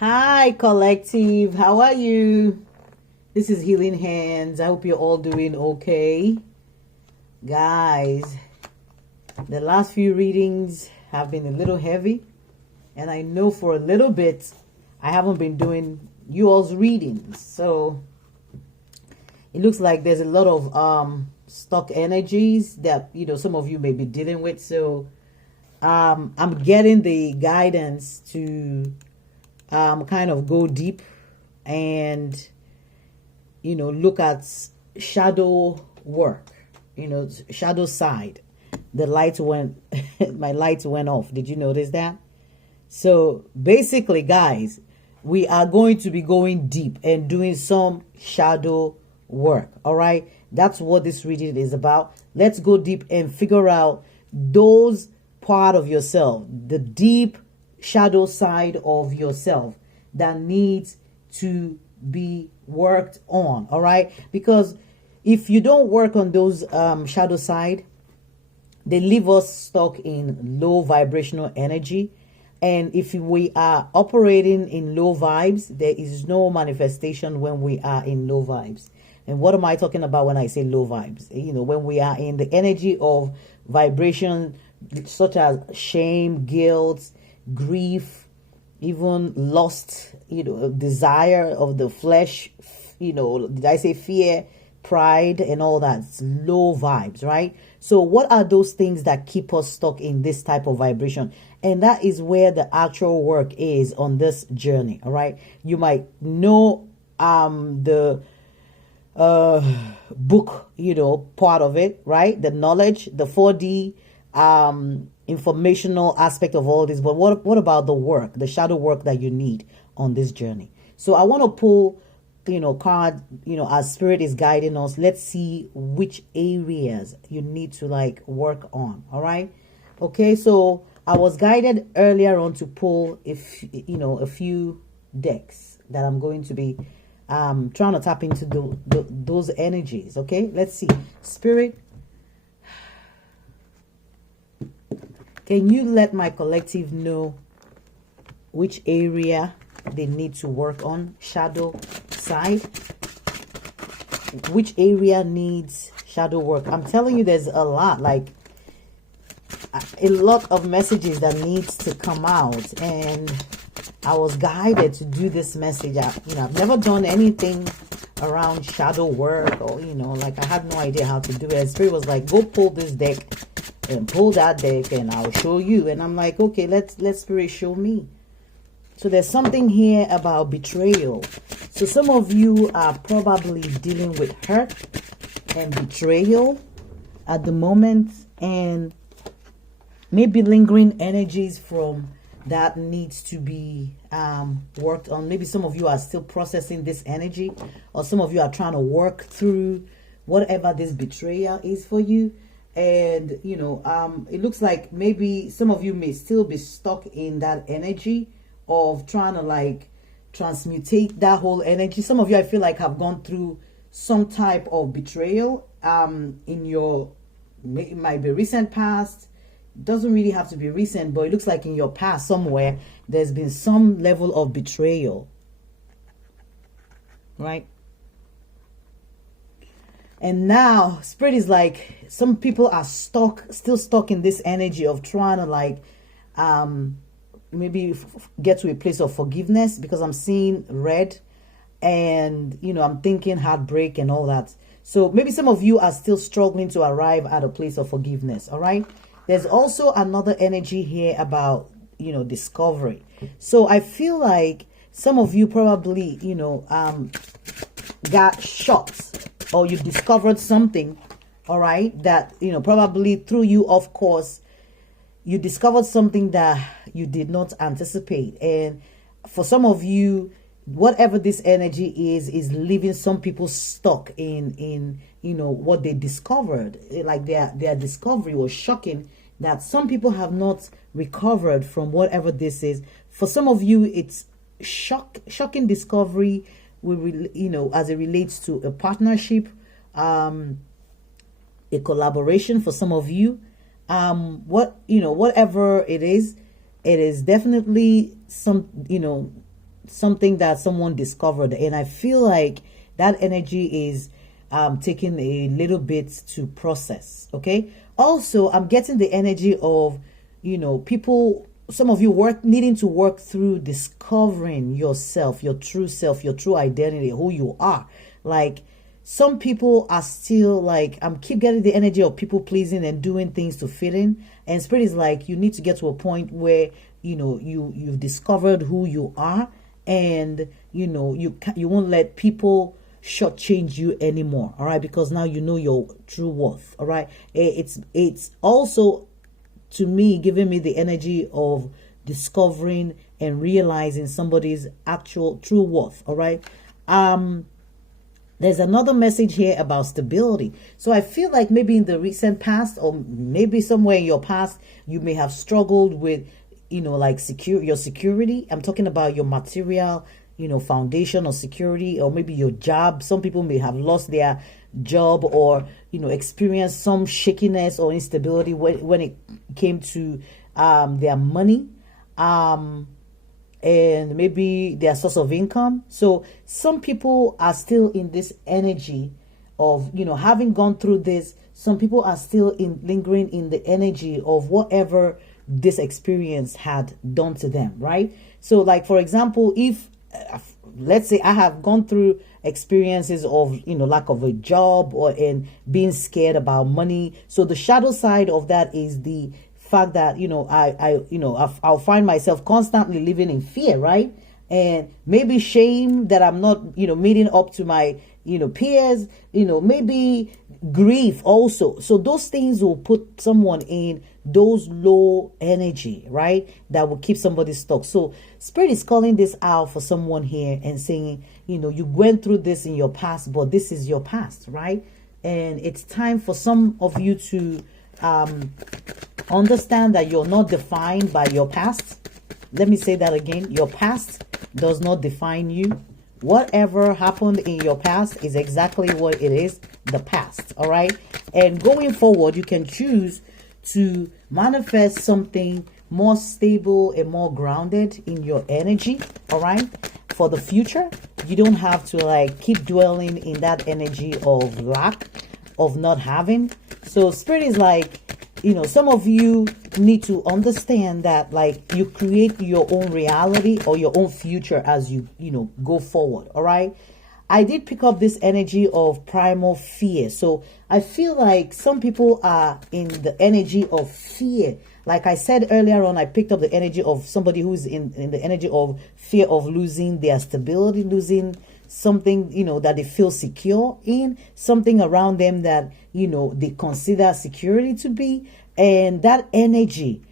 Hi, collective. How are you? This is Healing Hands. I hope you're all doing okay. Guys, the last few readings have been a little heavy, and I know for a little bit I haven't been doing you all's readings. So it looks like there's a lot of stuck energies that some of you may be dealing with. So I'm getting the guidance to kind of go deep and look at shadow work, shadow side. The lights went my lights went off. Did you notice that? So basically, guys, we are going to be going deep and doing some shadow work. All right, that's what this reading is about. Let's go deep and figure out those part of yourself, the deep shadow side of yourself that needs to be worked on. All right, because if you don't work on those shadow side, they leave us stuck in low vibrational energy. And if we are operating in low vibes, there is no manifestation when we are in low vibes. And what am I talking about when I say low vibes? When we are in the energy of vibration such as shame, guilt, grief, even lust, desire of the flesh, did I say fear, pride, and all that? It's low vibes, right? So what are those things that keep us stuck in this type of vibration? And that is where the actual work is on this journey. All right, you might know the book, part of it, right? The knowledge, the 4D informational aspect of all this, but what about the work, the shadow work that you need on this journey? So I want to pull card, as spirit is guiding us. Let's see which areas you need to work on. All right, okay. So I was guided earlier on to pull a few decks that I'm going to be trying to tap into those energies. Okay, let's see. Spirit, can you let my collective know which area they need to work on? Shadow side. Which area needs shadow work? I'm telling you, there's a lot, a lot of messages that needs to come out. And I was guided to do this message. I've never done anything around shadow work, or I had no idea how to do it. And Spirit was like, go pull this deck and pull that deck and I'll show you. And I'm like, okay, let Spirit show me. So there's something here about betrayal. So some of you are probably dealing with hurt and betrayal at the moment, and maybe lingering energies from that needs to be worked on. Maybe some of you are still processing this energy, or some of you are trying to work through whatever this betrayal is for you. And it looks like maybe some of you may still be stuck in that energy of trying to transmutate that whole energy. Some of you, I feel like, have gone through some type of betrayal in your, it might be recent past. It doesn't really have to be recent, but it looks like in your past somewhere there's been some level of betrayal, right? And now Spirit is like, some people are still stuck in this energy of trying to maybe get to a place of forgiveness, because I'm seeing red, and I'm thinking heartbreak and all that. So maybe some of you are still struggling to arrive at a place of forgiveness. All right, there's also another energy here about discovery. So I feel like some of you probably got shocked, or you discovered something, all right, that probably threw you off course. You discovered something that you did not anticipate. And for some of you, whatever this energy is leaving some people stuck in what they discovered. Like their discovery was shocking, that some people have not recovered from whatever this is. For some of you, it's shocking discovery, as it relates to a partnership, a collaboration. For some of you, whatever it is definitely something that someone discovered, and I feel like that energy is taking a little bit to process. Okay. Also, I'm getting the energy of, people, some of you needing to work through discovering yourself, your true self, your true identity, who you are. Like, some people are still like, I'm keep getting the energy of people pleasing and doing things to fit in. And Spirit is like, you need to get to a point where, you've discovered who you are, and, you won't let people shortchange you anymore. All right. Because now you know your true worth. All right. It's also, to me, giving me the energy of discovering and realizing somebody's actual true worth. All right. There's another message here about stability. So I feel like maybe in the recent past, or maybe somewhere in your past, you may have struggled with, like your security. I'm talking about your material, foundation or security, or maybe your job. Some people may have lost their job, or, experienced some shakiness or instability when it came to their money. And maybe their source of income. So some people are still in this energy of, having gone through this. Some people are still lingering in the energy of whatever this experience had done to them, right? So, like, for example, if let's say I have gone through experiences of, lack of a job, or in being scared about money. So the shadow side of that is the fact that, I'll find myself constantly living in fear, right? And maybe shame that I'm not, meeting up to my, peers, maybe grief also. So those things will put someone in those low energy, right? That will keep somebody stuck. So Spirit is calling this out for someone here and saying, you went through this in your past, but this is your past, right? And it's time for some of you to, understand that you're not defined by your past. Let me say that again. Your past does not define you. Whatever happened in your past is exactly what it is, the past. All right. And going forward, you can choose to manifest something more stable and more grounded in your energy. All right. For the future, you don't have to like keep dwelling in that energy of lack, of not having. So Spirit is like, some of you need to understand that, like, you create your own reality or your own future as you, go forward. All right. I did pick up this energy of primal fear. So I feel like some people are in the energy of fear. Like I said earlier on, I picked up the energy of somebody who's in the energy of fear of losing their stability, losing something, that they feel secure in, something around them that, they consider security to be. And that energy,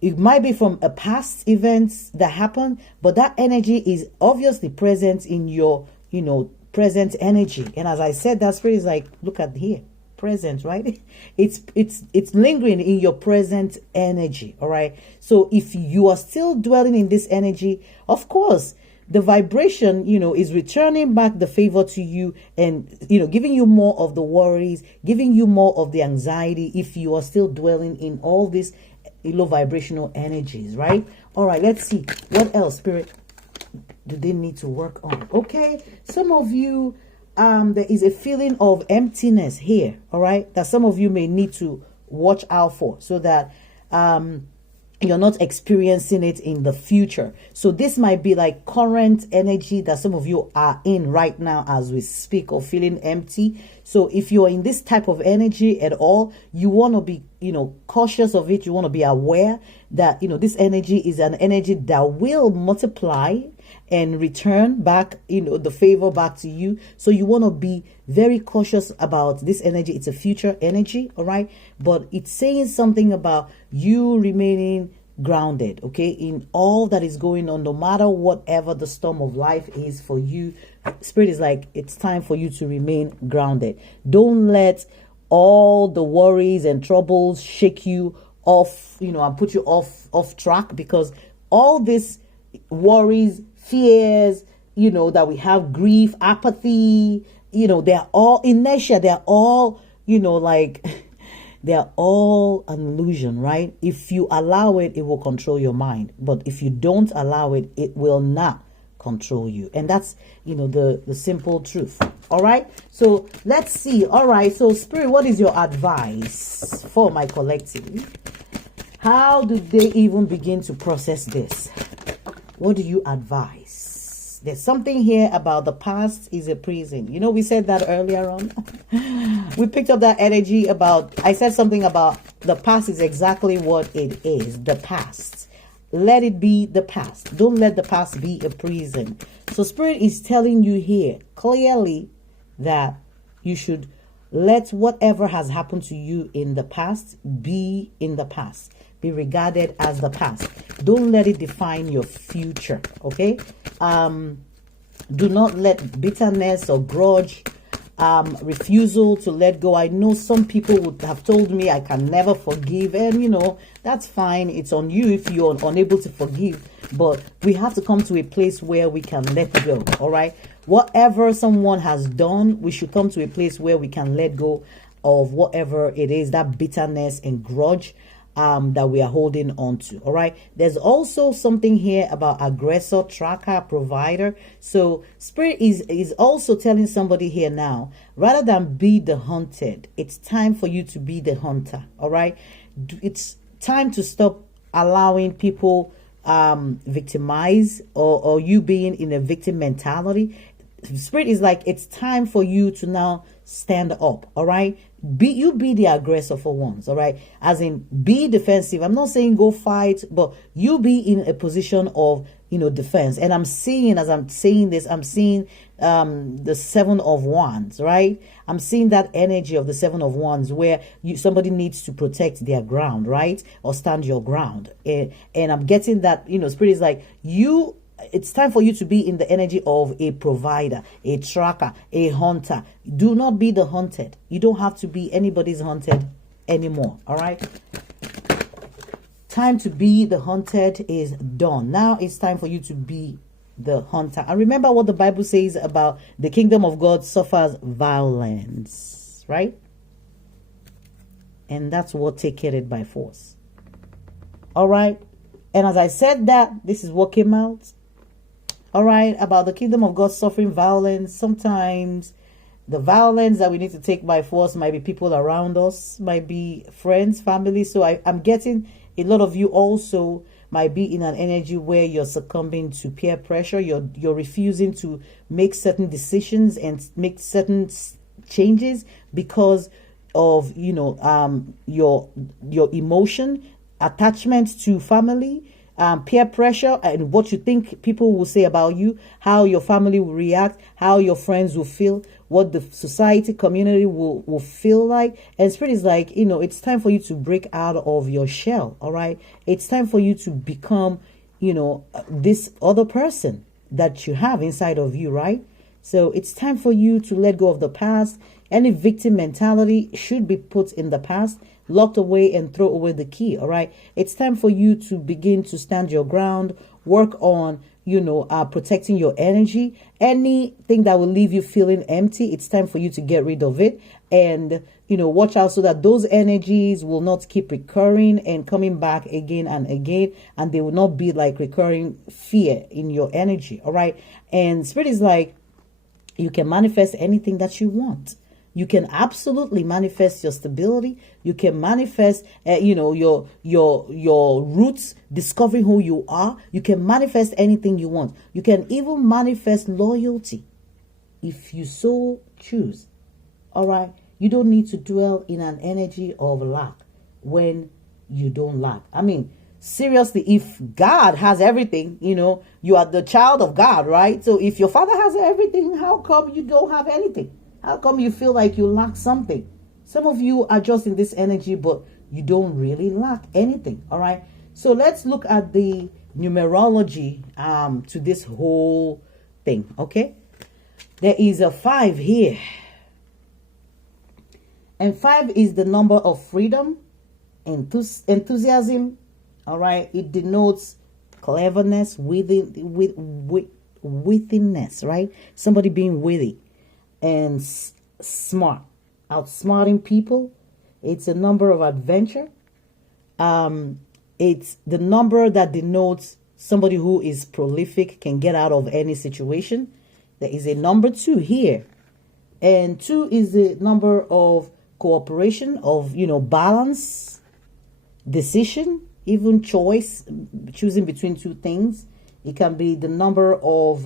it might be from a past events that happened, but that energy is obviously present in your, present energy. And as I said, that Spirit is like, look at here, present, right? It's lingering in your present energy. All right. So if you are still dwelling in this energy, of course, the vibration, is returning back the favor to you, and, giving you more of the worries, giving you more of the anxiety if you are still dwelling in all these low vibrational energies, right? All right, let's see. What else, Spirit, do they need to work on? Okay, some of you, there is a feeling of emptiness here, all right, that some of you may need to watch out for, so that, you're not experiencing it in the future. So this might be like current energy that some of you are in right now as we speak, or feeling empty. So if you're in this type of energy at all, you want to be, cautious of it. You want to be aware that, this energy is an energy that will multiply and return back, the favor back to you. So you want to be very cautious about this energy. It's a future energy. All right. But it's saying something about you remaining grounded, okay, in all that is going on, no matter whatever the storm of life is for you. Spirit is like, it's time for you to remain grounded. Don't let all the worries and troubles shake you off, and put you off track, because all these worries, fears, that we have, grief, apathy, they're all inertia. They're all, they're all an illusion, right? If you allow it, it will control your mind. But if you don't allow it, it will not control you. And that's, the simple truth. All right. So let's see. All right. So Spirit, what is your advice for my collective? How do they even begin to process this? What do you advise? There's something here about the past is a prison. We said that earlier on. We picked up that energy about, I said something about the past is exactly what it is. The past. Let it be the past. Don't let the past be a prison. So Spirit is telling you here clearly that you should let whatever has happened to you in the past be in the past. Be regarded as the past. Don't let it define your future. Okay? Do not let bitterness or grudge, refusal to let go. I know some people would have told me I can never forgive, and that's fine. It's on you if you're unable to forgive, but we have to come to a place where we can let go. All right, whatever someone has done, we should come to a place where we can let go of whatever it is, that bitterness and grudge that we are holding on to. All right, there's also something here about aggressor, tracker, provider. So Spirit is also telling somebody here now, rather than be the hunted, it's time for you to be the hunter. All right, it's time to stop allowing people victimize or you being in a victim mentality. Spirit is like, it's time for you to now stand up. All right, be the aggressor for once. All right, as in be defensive. I'm not saying go fight, but you be in a position of defense. And I'm seeing, as I'm saying this, I'm seeing the 7 of Wands. Right, I'm seeing that energy of the 7 of Wands where somebody needs to protect their ground, right, or stand your ground. And I'm getting that Spirit is like, it's time for you to be in the energy of a provider, a tracker, a hunter. Do not be the hunted. You don't have to be anybody's hunted anymore. All right. Time to be the hunted is done. Now it's time for you to be the hunter. And remember what the Bible says about the kingdom of God suffers violence, right? And that's what take it by force. All right. And as I said that, this is what came out. All right, about the kingdom of God suffering violence. Sometimes the violence that we need to take by force might be people around us, might be friends, family. So I'm getting a lot of you also might be in an energy where you're succumbing to peer pressure. You're refusing to make certain decisions and make certain changes because of your emotion, attachment to family. Peer pressure and what you think people will say about you, how your family will react, how your friends will feel, what the society, community will feel like. And Spirit is like, it's time for you to break out of your shell. All right. It's time for you to become, this other person that you have inside of you. Right. So it's time for you to let go of the past. Any victim mentality should be put in the past, locked away, and throw away the key. All right. It's time for you to begin to stand your ground, work on, protecting your energy. Anything that will leave you feeling empty, it's time for you to get rid of it. And, watch out so that those energies will not keep recurring and coming back again and again. And they will not be like recurring fear in your energy. All right. And Spirit is like, you can manifest anything that you want. You can absolutely manifest your stability. You can manifest, your roots, discovering who you are. You can manifest anything you want. You can even manifest loyalty if you so choose. All right. You don't need to dwell in an energy of lack when you don't lack. I mean, seriously, if God has everything, you are the child of God, right? So if your father has everything, how come you don't have anything? How come you feel like you lack something? Some of you are just in this energy, but you don't really lack anything. All right. So let's look at the numerology to this whole thing. Okay. There is a 5 here. And 5 is the number of freedom, enthusiasm. All right. It denotes cleverness, wittiness, right? Somebody being witty and smart, outsmarting people. It's a number of adventure. It's the number that denotes somebody who is prolific, can get out of any situation. There is a number 2 here. And 2 is the number of cooperation, of, balance, decision, even choice, choosing between 2 things. It can be the number of,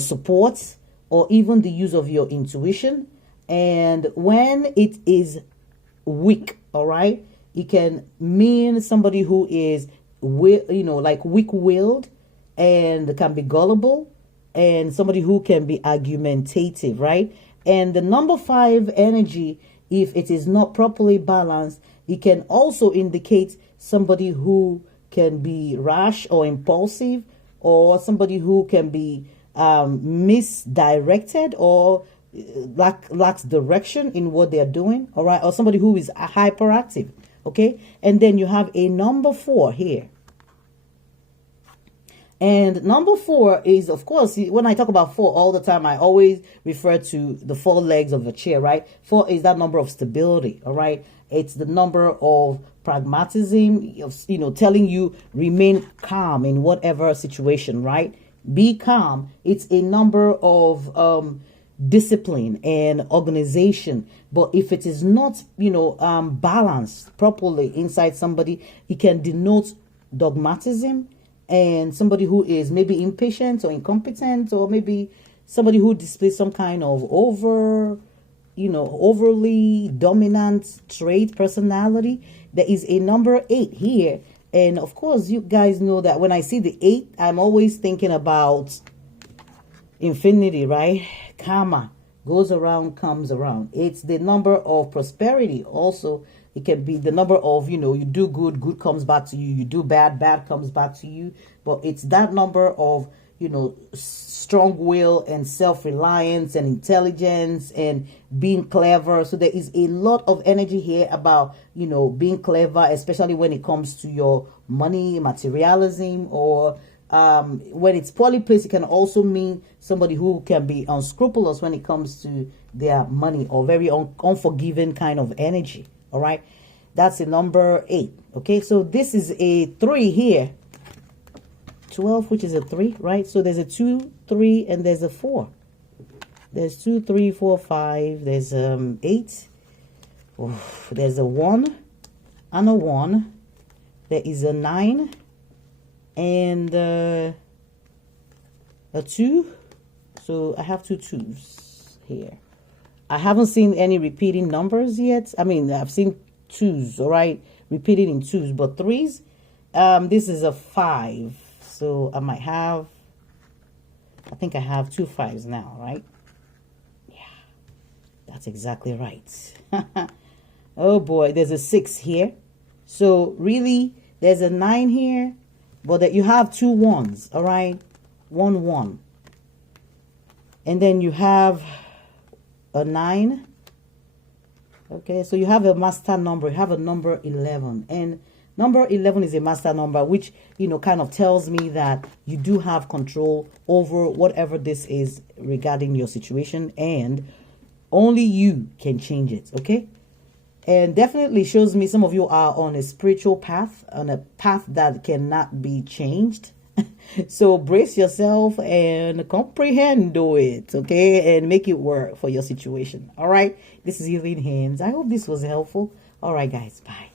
support, or even the use of your intuition. And when it is weak, all right, it can mean somebody who is, like weak-willed and can be gullible, and somebody who can be argumentative, right? And the number 5 energy, if it is not properly balanced, it can also indicate somebody who can be rash or impulsive, or somebody who can be misdirected, or lacks direction in what they're doing, all right? Or somebody who is hyperactive, okay? And then you have a number 4 here. And number 4 is, of course, when I talk about 4 all the time, I always refer to the 4 legs of a chair, right? 4 is that number of stability, all right? It's the number of pragmatism, of, telling you remain calm in whatever situation, right? Be calm. It's a number of discipline and organization. But if it is not, balanced properly inside somebody, it can denote dogmatism, and somebody who is maybe impatient or incompetent, or maybe somebody who displays some kind of overly dominant trait, personality. There is a number 8 here. And of course, you guys know that when I see the 8, I'm always thinking about infinity, right? Karma goes around, comes around. It's the number of prosperity. Also, it can be the number of, you do good, good comes back to you. You do bad, bad comes back to you. But it's that number of, strong will and self-reliance and intelligence and being clever. So there is a lot of energy here about, being clever, especially when it comes to your money, materialism, or when it's poorly placed, it can also mean somebody who can be unscrupulous when it comes to their money, or very unforgiving kind of energy. All right, that's a number 8. Okay, so this is a 3 here. 12, which is a 3, right? So there's a 2, 3, and there's a 4. There's 2, 3, 4, 5. There's 8. Oof, there's a 1 and a 1. There is a 9 and a 2. So I have 2 2s here. I haven't seen any repeating numbers yet. I mean, I've seen 2s, all right, repeated in 2s, but 3s. This is a 5. So I might have, I think I have 2 5s now, right? Yeah, that's exactly right. Oh boy, there's a 6 here. So really, there's a 9 here, but that you have 2 1s, all right? 1 1. And then you have a 9. Okay, so you have a master number. You have a number 11. And number 11 is a master number, which, kind of tells me that you do have control over whatever this is regarding your situation, and only you can change it, okay? And definitely shows me some of you are on a spiritual path, on a path that cannot be changed. So brace yourself and comprehend it, okay? And make it work for your situation, all right? This is Healing Hands. I hope this was helpful. All right, guys, bye.